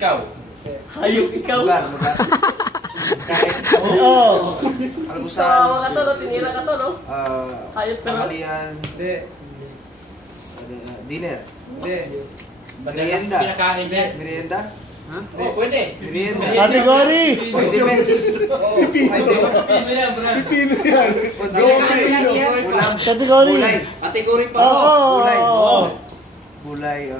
Ikaw. Hayop ikaw. Lugar. Kahit. Oo. Almusal. Tawa ka to, no? Tinira ka to, no? Hayop ka, no? Tanghalian. Hindi. Dinner. Hindi. Merienda. Pinakain niya. Merienda. Oo, pwede. Merienda. Category! Pwede men. Pwede. Pino yan, bro. Pipino yan. Ulam. Category! Gulay. Category pa. Gulay. Oo. Gulay.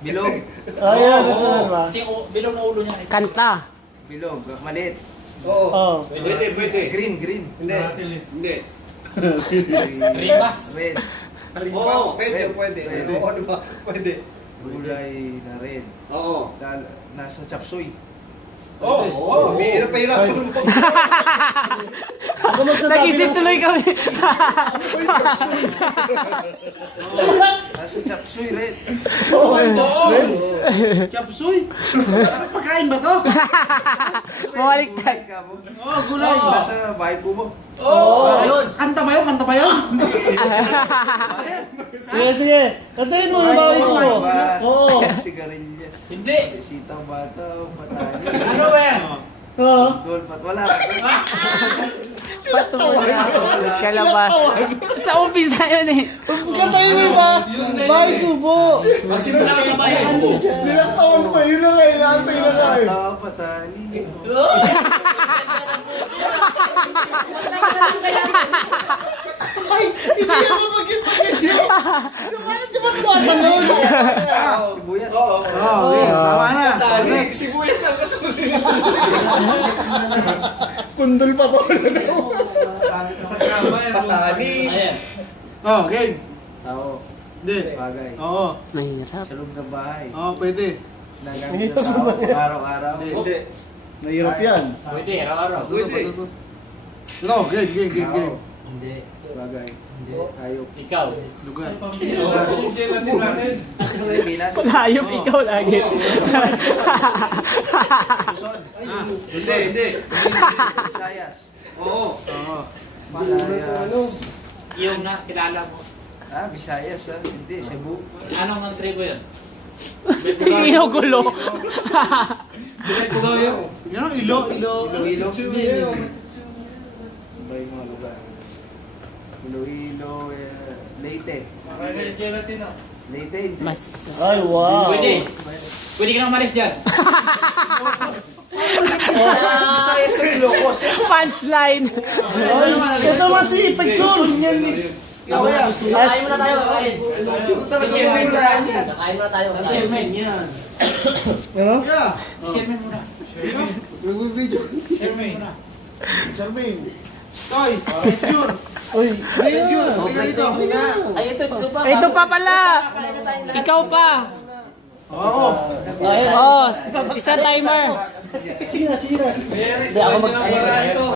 Bilog. Ayan, gusto ba? Kasi bilog na ulo niya. Kanta. Bilog. Maliit. Oo. Oo. Pwede. Green. Hindi. Hindi. Rimas. Red. Oo, pwede. Pwede. Oo, ano ba? Pwede. Gulay na red. Oo. Nasa chapsuy. Oo. Mahirap. Ako magsasabi Nag-isip ng... tuloy kami. Nasa chapsuy red. Oo. Chapsuy? Pagkain ba to? Bumaliktad. Gulay ka mo. Gulay. Nasa bahay kubo. Ayun. Kanta ba yun? Sige. Kantahin mo yung bawin mo. Oo. Sigarilyas. Hindi. Sitaw, bataw, patani. Ano ba yan? Oo. Dolpat, wala. Patuloy na ako. Kalabas. Sa umpisa yun eh. Kantahin mo yung bawin mo po. Magsimula ka sa bayan mo. Pinaktawan pa, yun na kayo. Naantay na kayo. Bataw, patani. Ay, hindi ako magkita. Bakit di ba tumatalon? Sibuyas. Okay, tama na. Next. Sibuyas lang kasunod. Pundol pa to. Patani. Oh, game. Tao. Hindi. Bagay. Oo. Mahirap. Sa loob ng bahay. Oo, pwede. Nagamit ng tao. Araw-araw. Hindi. Mahirap yan. Pwede, araw-araw. Pwede. Ito, game. Tao. Hindi. Bagay. Hayop. Ikaw. Lugar. Pilipinas. Hayop ikaw lagi. Luzon. Hindi. Visayas. Oo. Oo. Visayas. Yung na, kilala mo. Visayas Hindi, Cebu. Anong ang tribo yun? Inugulo. May pugaw yun. Yan ang ilo. Iloilo. Hindi. Iba yung mga lugar. Iloilo. Leyte. Leyte. Mas. Ay, wow. Pwede. Pwede ka na umalis dyan. Visayas sa Ilocos. Punchline. Ito naman si Pagsun. Kain muna tayo. Kain. Chairman muna. Kain muna tayo. Chairman yan. Ano? Chairman muna. Nag-video. Chairman muna. Charmaine. Toy. Jure. Uy, ayun. Ay, ito pa pala. Ikaw pa. Oo. Ay, oh. Isa timer. Sina. Hindi ako mag...